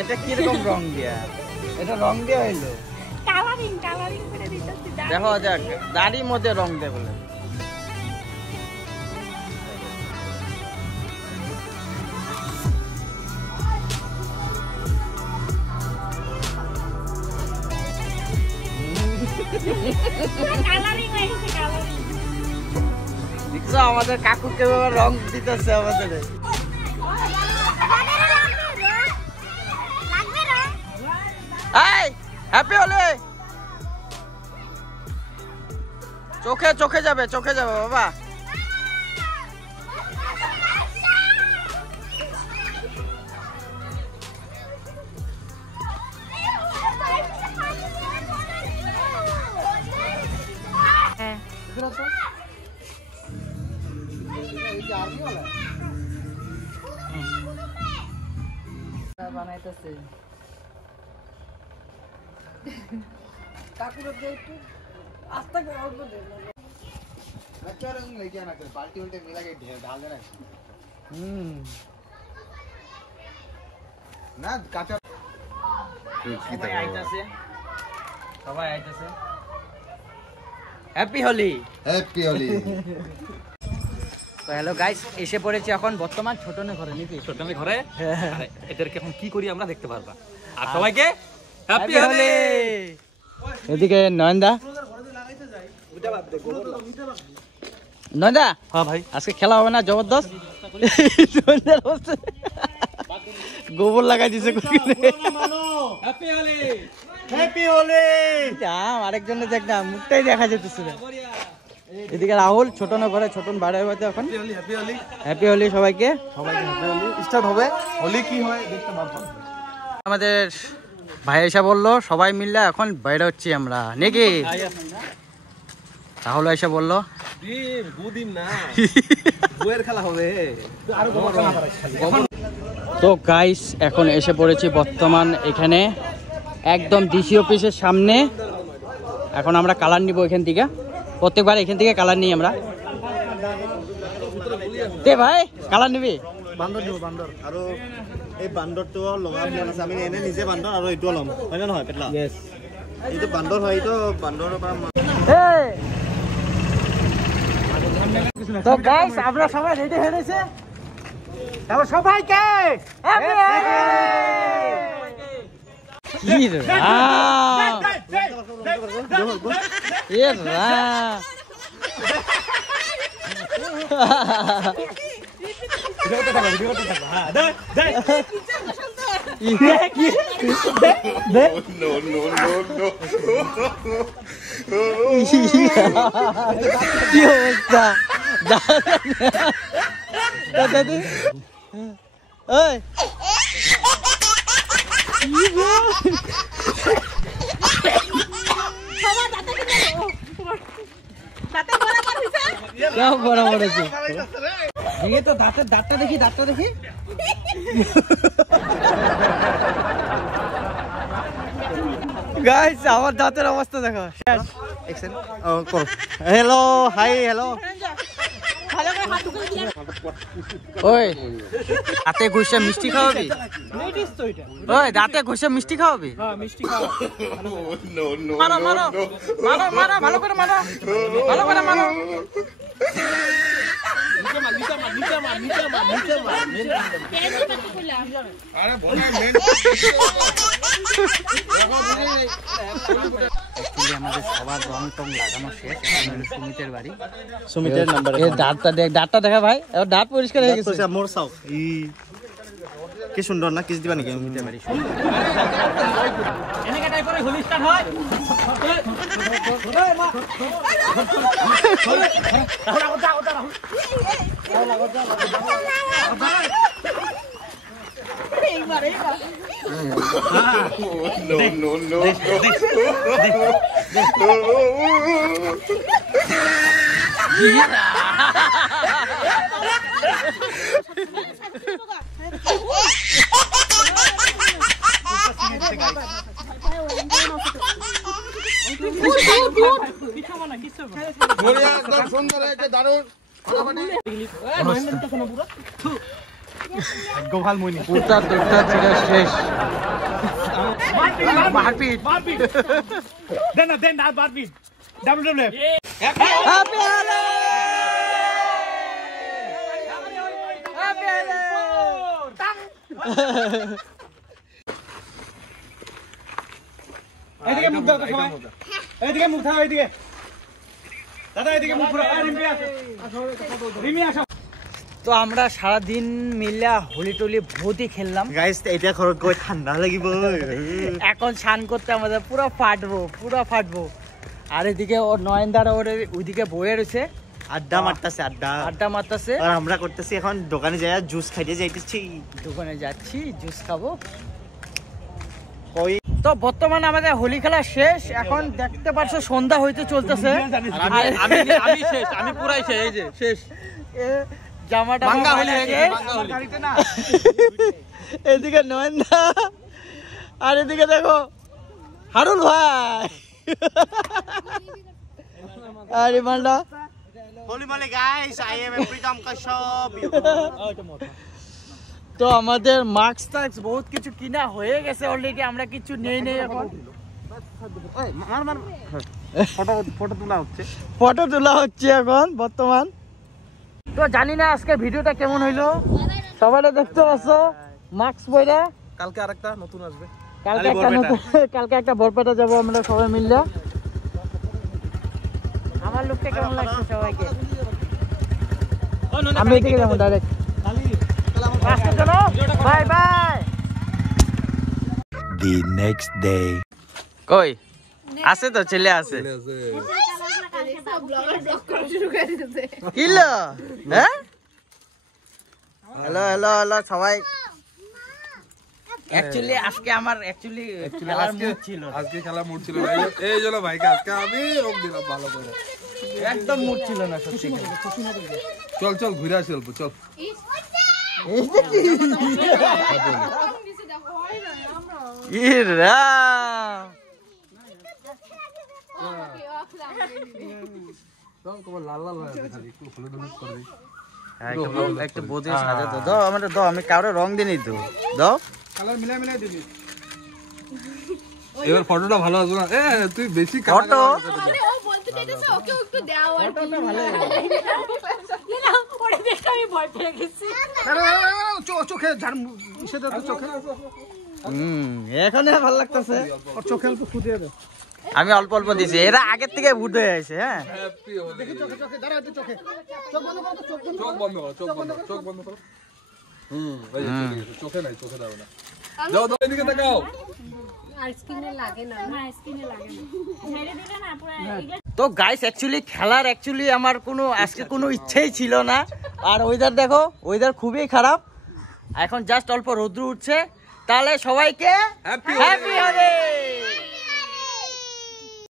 এটা কি রকম রং দিয়া? এটা রং দিয়া হইলো কালারিং করে দিতেছি। দেখো যাক দাড়ির মধ্যে রং দেয় বলে। কালারিং হইছে কালারিং। দেখছো আমাদের কাকু কিভাবে রং দিতেছে আমাদের। এই হ্যাপি হোলি। চোখে যাবে বাবা। বানাইতেছে কাকুর একটু আস্তে করে অল্প দে अच्छा रंग लेके आना कर बाल्टी उल्टे मिला के ढाल देना ना काचा সবাই আইতাছে হ্যাপি হোলি। তো হ্যালো গাইস, এসে পড়েছি এখন বর্তমান ছোটনের ঘরে নাকি? ছোটনের ঘরে। এদেরকে এখন কি করি আমরা দেখতে পারবা। আর সবাইকে হ্যাপি হোলি। এদিকে নয়নদা। নয়নদা, হ্যাঁ ভাই, আজকে খেলা হবে না জবরদস্ত? গোবর লাগাই দিছে। আরেকজনের দেখ না, মুখটাই দেখা যেতেছে না। এদিকে রাহুল, ছোটন ঘরে, ছোটন বাড়ি হইতে এখন হ্যাপি হোলি সবাইকে। স্টার্ট হবে। হোলি কি হয় দেখতে পাবো। আমাদের ভাই এসে বললো সবাই মিললে এখন বাইরে হচ্ছি আমরা নাকি? রাহুল এসে বললো তো গাইস এখন এসে পড়েছি বর্তমান এখানে একদম ডিসি অফিসের সামনে। এখন আমরা কালার নিব এখান থেকে, প্রত্যেকবার এখান থেকে কালার নিই আমরা। দে ভাই কালার নিবি? বান্দর নিব বান্দর। আর এই বান্দরটো লগা প্লেন আছে, আমি এনে নিজে বান্দর আর এইটো লম, হয় না নহয় পেটলা? यस, এইটো বান্দর হয়। তো বান্দৰৰ পৰা তো গাইস আমরা সবাই রেডি হয়ে গেছে। তারপর সবাইকে কি রে কি অবস্থা দাদা? ওই তো দাঁতটা দেখি গাইস আমার দাঁতের অবস্থা দেখো শেষ। Hello, hi, hello. ওই দাঁতে ঘষে মিষ্টি খাওয়াবি? ওই দাঁতে ঘষে মিষ্টি খাওয়াবি? মারো মারো মারো মারো, ভালো করে মারো, ভালো করে মারো। আমাদের সবার রং টং লাগানো শেষ। সুমিতের বাড়ি, সুমিতের নাম্বার। দাঁতটা দেখা ভাই, দাঁত পরিষ্কার হয়ে গেছে। মোর চাও কি সুন্দর না, কিস দিবা নাকি? এনেকা টাইপৰ হোলি ষ্টাৰ্ট হয়। সুন্দর হয়েছে, দারুণ। গোপাল মইনি পুরটা দুধটা ছিল শেষ মারপিট দেন না দেন আর মারপিট ডাব্লিউডব্লিউএফ হ্যাপি হ্যালো হ্যাপি হ্যালো এদিকে মুখ দাও তো সবাই এদিকে মুখ দাও এদিকে দাদা এদিকে মুখ পুরো রিমি আসো রিমি আসো তো আমরা সারা দিন মিলে হোলি টোলি বহুতই খেললাম গাইস এটা খরচ করে ঠান্ডা লাগিব এখন স্নান করতে আমাদের পুরো ফাটবো আর এদিকে ওর নয়নদারা ওর ওইদিকে বয়ে রয়েছে আড্ডা মারতাছে আড্ডা মারতাছে আর আমরা করতেছি এখন দোকানে যাই জুস খাইতে যাইতেছি দোকানে যাচ্ছি জুস খাবো কই তো বর্তমানে আমাদের হোলি খেলা শেষ এখন দেখতে পাচ্ছ সন্ধ্যা হইতে চলতেছে আমি শেষ আমি পুরাই শেষ এই যে শেষ এ, জামাটা বাঙ্গা হোলি শেষ। হয়ে গেছে, বাঙ্গা হোলি। এদিকে নয়নদা আর এদিকে দেখো হারুল ভাই আরে মালটা হোলি বলে guys I am Pritam Kashyap তো আমাদের মাস্ক টাক্স বহুত কিছু কিনা হয়ে গেছে অলরেডি আমরা কিছু নেই এখন ফটো তোলা হচ্ছে এখন বর্তমান তো জানি না আজকে ভিডিওটা কেমন হইলো সবাই দেখতে পাচ্ছ মাস্ক পরে কালকে আরেকটা নতুন আসবে কালকে একটা বরপেটা যাবো আমরা সবাই মিললে আমার লুকটা কেমন লাগছে সবাইকে আমি এদিকে যাবো direct bye bye The next day. কই আছে তো ছেলে আছে কিলো হ্যাঁ হ্যালো হ্যালো হ্যালো সবাই অ্যাকচুয়ালি আজকে আমার খেলার মুড ছিল আজকে খেলা মুড ছিল না এই জন্য ভাইকে আজকে আমি রোগ দিলাম ভালো করে একদম মুড ছিল না সত্যি চল চল ঘুরে আসি অল্প চল ইরা চল তোমার লাল লাল হয়ে আছে খালি একটু হলুদ হলুদ করে দিই একটু বোধে সাজা তো দাও আমাদের দাও আমি কারো রং দিনই তো দাও কালার মিলাই মিলাই দিবি এবার ফটোটা ভালো আসবে না তুই বেশি ফটো ও বলতে চাইতেছে ওকে একটু দাও আর কি না ওরে দেখে আমি ভয় পেয়ে গেছি চোখে ঝাড় সেটা তো চোখে এখানে ভালো লাগতেছে আর চোখে অল্প ফুটিয়ে দে আমি অল্প অল্প দিছি এরা আগের থেকে ভূত হয়ে আছে হ্যাঁ হ্যাপি হোলি দেখি চোখে চোখে দাঁড়া একটু চোখে চোখ বন্ধ করো চোখ বন্ধ করো চোখ বন্ধ করো এই যে চলে গেছে চোখে নাই চোখে দাও না যাও দাও এদিকে তাকাও স্কিনে লাগে না ছেড়ে দিলে না পুরো তো গাইস খেলার আমার কোনো আজকে কোনো ইচ্ছেই ছিল না আর ওয়েদার দেখো ওয়েদার খুবই খারাপ এখন জাস্ট অল্প রোদ্র উঠছে তাহলে সবাইকে হ্যাপি হোলি